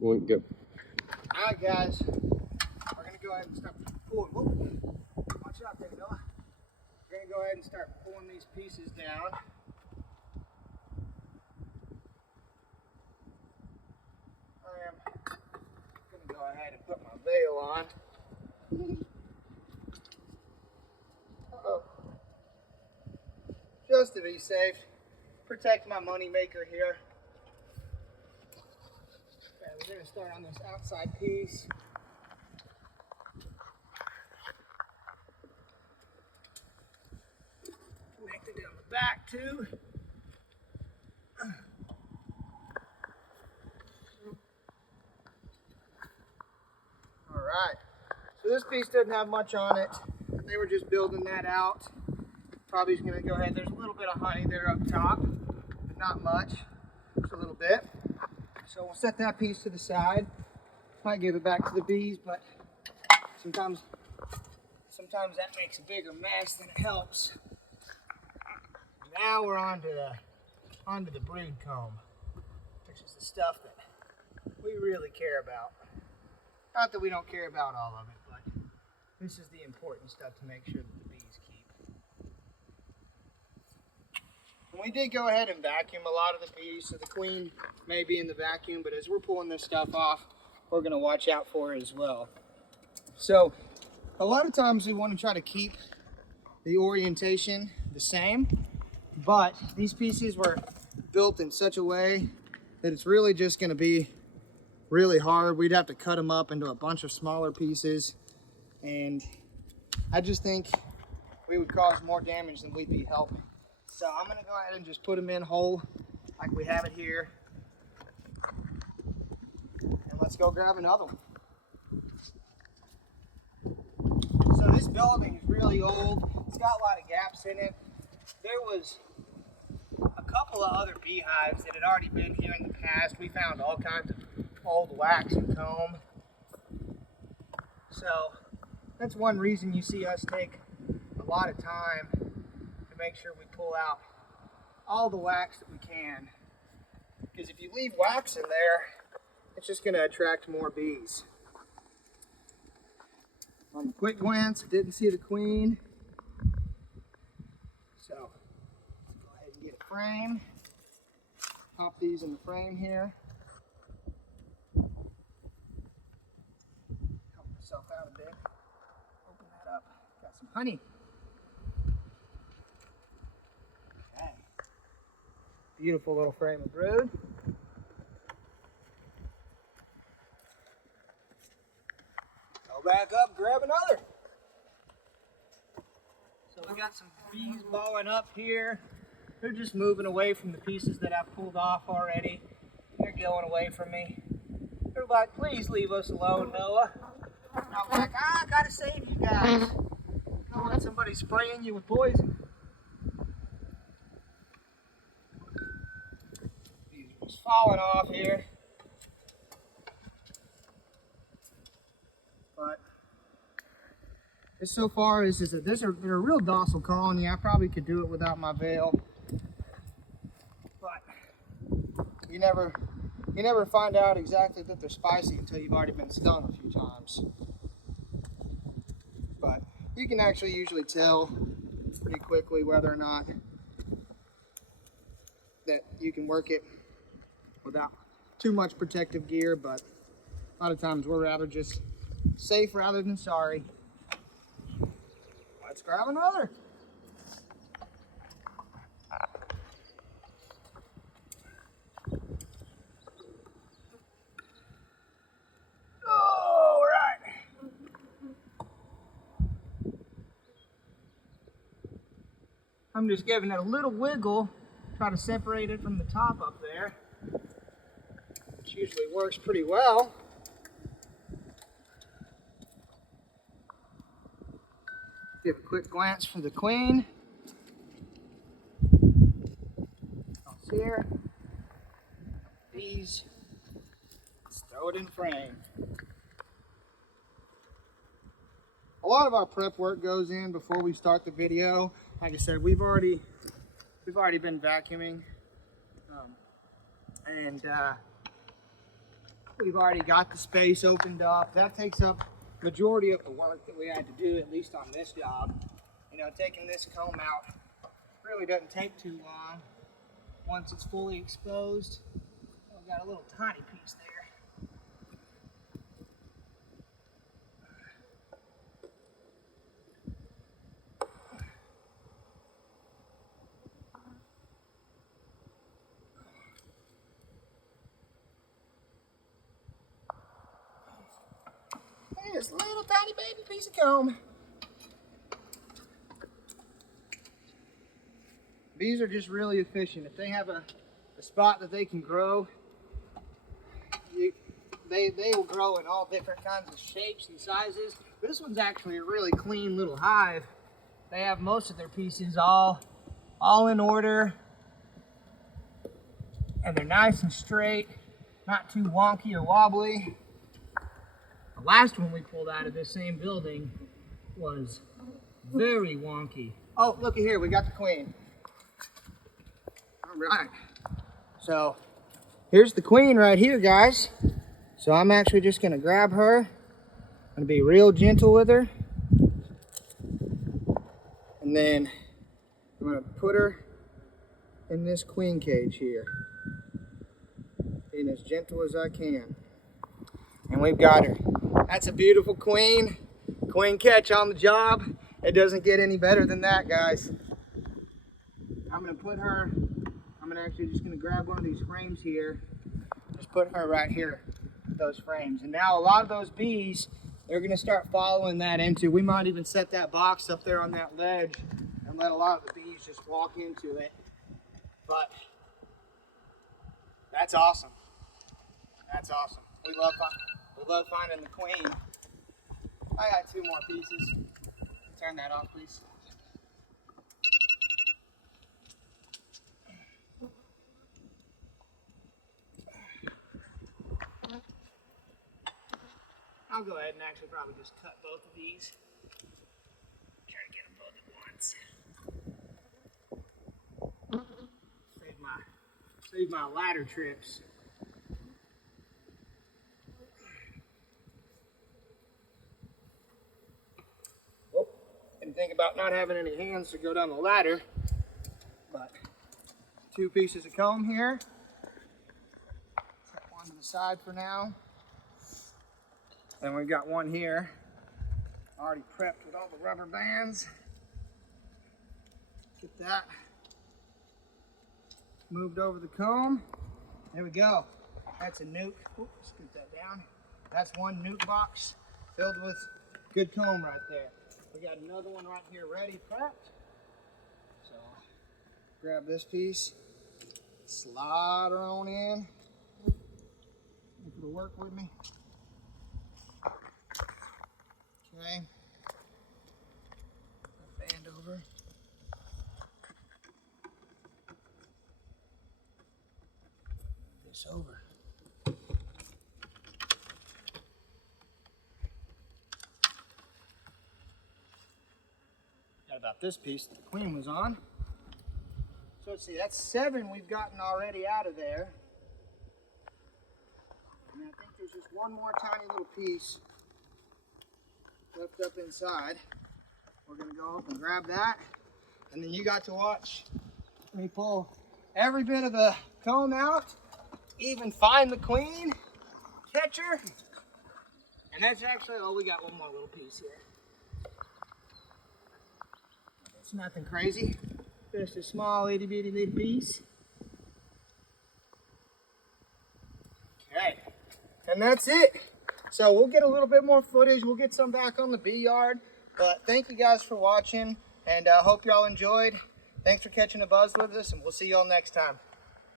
One, go. All right, guys. We're gonna go ahead and start pulling. Whoa. Watch out there, Noah. We're gonna go ahead and start pulling these pieces down. I am gonna go ahead and put my veil on. Uh-oh. Just to be safe, protect my money maker here. Okay, we're gonna start on this outside piece. Connect it down the back too. All right, so this piece doesn't have much on it. They were just building that out. Probably just gonna go ahead. There's a little bit of honey there up top, but not much, just a little bit. So we'll set that piece to the side. Might give it back to the bees, but sometimes that makes a bigger mess than it helps. Now we're onto the brood comb, which is the stuff that we really care about. Not that we don't care about all of it, but this is the important stuff to make sure that the bees keep. And we did go ahead and vacuum a lot of the bees, so the queen may be in the vacuum, but as we're pulling this stuff off, we're gonna watch out for it as well. So a lot of times we want to try to keep the orientation the same, but these pieces were built in such a way that it's really just going to be really hard. We'd have to cut them up into a bunch of smaller pieces, and I just think we would cause more damage than we'd be helping. So I'm going to go ahead and just put them in whole like we have it here, and let's go grab another one. So this building is really old. It's got a lot of gaps in it. There was a couple of other beehives that had already been here in the past. We found all kinds of old wax and comb. So that's one reason you see us take a lot of time to make sure we pull out all the wax that we can. Because if you leave wax in there, it's just going to attract more bees. On the quick glance, I didn't see the queen. So let's go ahead and get a frame. Pop these in the frame here. Help myself out a bit. Open that up. Got some honey. Okay. Beautiful little frame of brood. Go back up, grab another. So we got some bees balling up here. They're just moving away from the pieces that I've pulled off already. They're going away from me. They're like, please leave us alone, Noah. I'm like, I gotta save you guys. I don't want somebody spraying you with poison. These are just falling off here. But this so far is they're a real docile colony. I probably could do it without my veil, but you never find out exactly that they're spicy until you've already been stung a few times. But you can actually usually tell pretty quickly whether or not that you can work it without too much protective gear. But a lot of times we're rather just safe rather than sorry. Let's grab another. All right. I'm just giving it a little wiggle, try to separate it from the top up there, which usually works pretty well. Give a quick glance for the queen. Else here. These. Let's throw it in frame. A lot of our prep work goes in before we start the video. Like I said, we've already been vacuuming, and we've already got the space opened up. That takes up majority of the work that we had to do, at least on this job. You know, taking this comb out really doesn't take too long once it's fully exposed. We've got a little tiny piece there. This little tiny baby piece of comb. Bees are just really efficient. If they have a spot that they can grow, they will grow in all different kinds of shapes and sizes. This one's actually a really clean little hive. They have most of their pieces all in order, and they're nice and straight, not too wonky or wobbly. The last one we pulled out of this same building was very wonky. Oh, looky here, we got the queen. All right. So here's the queen right here, guys. So I'm actually just gonna grab her. I'm gonna be real gentle with her. And then I'm gonna put her in this queen cage here. Being as gentle as I can. And we've got her. That's a beautiful queen. Queen catch on the job. It doesn't get any better than that, guys. I'm gonna put her, I'm actually just gonna grab one of these frames here. Just put her right here, those frames. And now a lot of those bees, they're gonna start following that into, we might even set that box up there on that ledge and let a lot of the bees just walk into it. But that's awesome. That's awesome. We love finding the queen. I got 2 more pieces. Turn that off, please. I'll go ahead and actually probably just cut both of these. Try to get them both at once. Save my ladder trips. Think about not having any hands to go down the ladder, but 2 pieces of comb here. Set one to the side for now. Then we've got one here, already prepped with all the rubber bands. Get that moved over the comb. There we go. That's a nuke. Oops, scoot that down. That's one nuke box filled with good comb right there. We got another one right here ready, prepped. So grab this piece, slide her on in. If it'll work with me. Okay. Band over. This over. About this piece that the queen was on. So let's see, that's 7 we've gotten already out of there. And I think there's just one more tiny little piece left up inside. We're gonna go up and grab that. And then you got to watch me pull every bit of the comb out, even find the queen, catch her. And that's actually, oh, we got one more little piece here. It's nothing crazy, just a small itty bitty little piece. Okay, and that's it. So we'll get a little bit more footage. We'll get some back on the bee yard. But thank you guys for watching, and I hope y'all enjoyed. Thanks for catching a buzz with us, and we'll see y'all next time.